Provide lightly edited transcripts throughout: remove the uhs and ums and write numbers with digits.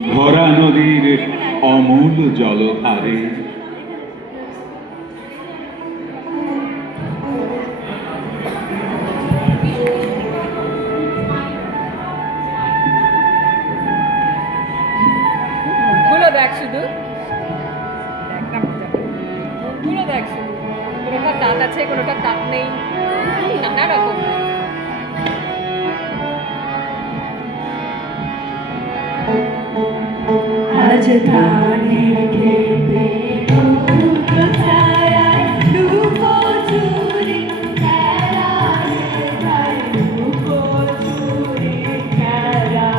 ভরা নদীর অমূল জলধারে মুখগুলো দেখ শুধু মুখগুলো দেখ শুধু কোনোটার দাঁত আছে কোনোটার দাঁত নেই নানা রকম আজ ধানের খেতে রৌদ্র ছায়ায় লুকোচুরি খেলা রে ভাই লুকোচুরি খেলা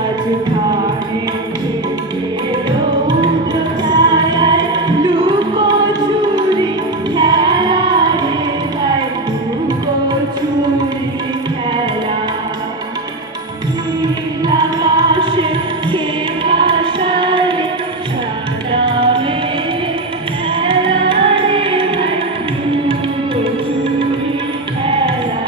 আজ ধানের খেতে রৌদ্র ছায়ায় লুকোচুরি খেলা রে ভাই লুকোচুরি খেলা নীল আকাশে কে ভাসায় সাদা মেঘ খেলা রে ভাই লুকোচুরি খেলা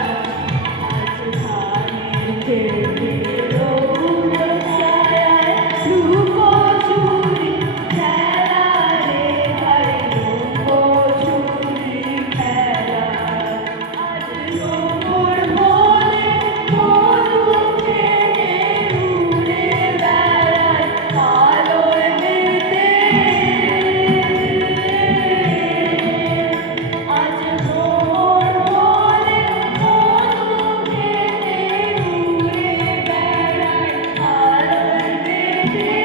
আজ ধানের খেতে রৌদ্র ছায়ায় লুকোচুরি খেলা রে ভাই লুকোচুরি খেলা আজ মোর মনে মধু খেয়ে উড়ে বেড়ায় আলোয় মেতে আজ মোর মনে মধু খেয়ে উড়ে বেড়ায় আলোয় মেতে